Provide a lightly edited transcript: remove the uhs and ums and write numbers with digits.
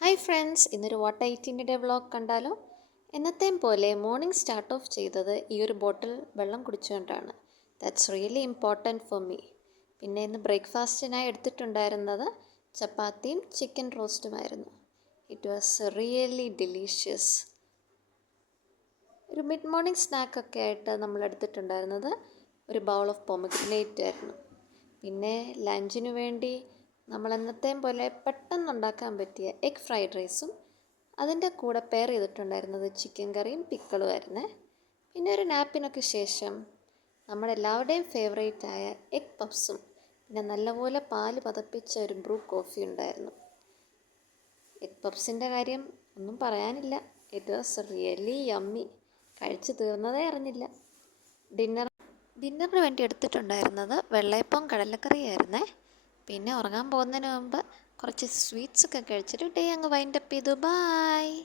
Hi friends, ഇന്നൊരു what ഐറ്റിൻ്റെ day vlog കണ്ടാലോ? എന്നത്തെയും പോലെ മോർണിംഗ് സ്റ്റാർട്ട് ഓഫ് ചെയ്തത് ഈ ഒരു ബോട്ടിൽ വെള്ളം കുടിച്ചുകൊണ്ടാണ്. That's really important for me. പിന്നെ ഇന്ന് ബ്രേക്ക്ഫാസ്റ്റിനായി എടുത്തിട്ടുണ്ടായിരുന്നത് ചപ്പാത്തിയും ചിക്കൻ റോസ്റ്റുമായിരുന്നു. It was really delicious. ഒരു മിഡ് മോർണിംഗ് സ്നാക്കൊക്കെ ആയിട്ട് നമ്മൾ എടുത്തിട്ടുണ്ടായിരുന്നത് ഒരു ബൗൾ ഓഫ് പൊമഗ്രനേറ്റ് ആയിരുന്നു. പിന്നെ ലഞ്ചിനു വേണ്ടി നമ്മൾ എന്നത്തെയും പോലെ പെട്ടെന്നുണ്ടാക്കാൻ പറ്റിയ എഗ് ഫ്രൈഡ് റൈസും അതിൻ്റെ കൂടെ പെയർ ചെയ്തിട്ടുണ്ടായിരുന്നത് ചിക്കൻ കറിയും പിക്കിളും ആയിരുന്നേ. പിന്നെ ഒരു നാപ്പിനൊക്കെ ശേഷം നമ്മളെല്ലാവരുടെയും ഫേവറേറ്റായ എഗ് പഫ്സും പിന്നെ നല്ലപോലെ പാല് പതപ്പിച്ച ഒരു ബ്രൂ കോഫി ഉണ്ടായിരുന്നു. എഗ് പഫ്സിൻ്റെ കാര്യം ഒന്നും പറയാനില്ല. It was really yummy. കഴിച്ചു തീർന്നതേ അറിഞ്ഞില്ല. ഡിന്നറിന് വേണ്ടി എടുത്തിട്ടുണ്ടായിരുന്നത് വെള്ളയപ്പം കടലക്കറിയായിരുന്നേ. പിന്നെ ഉറങ്ങാൻ പോകുന്നതിന് മുമ്പ് കുറച്ച് സ്വീറ്റ്സൊക്കെ കഴിച്ചിട്ട് ഡേ അങ്ങ് വൈൻഡപ്പ് ചെയ്തു. ബായ്.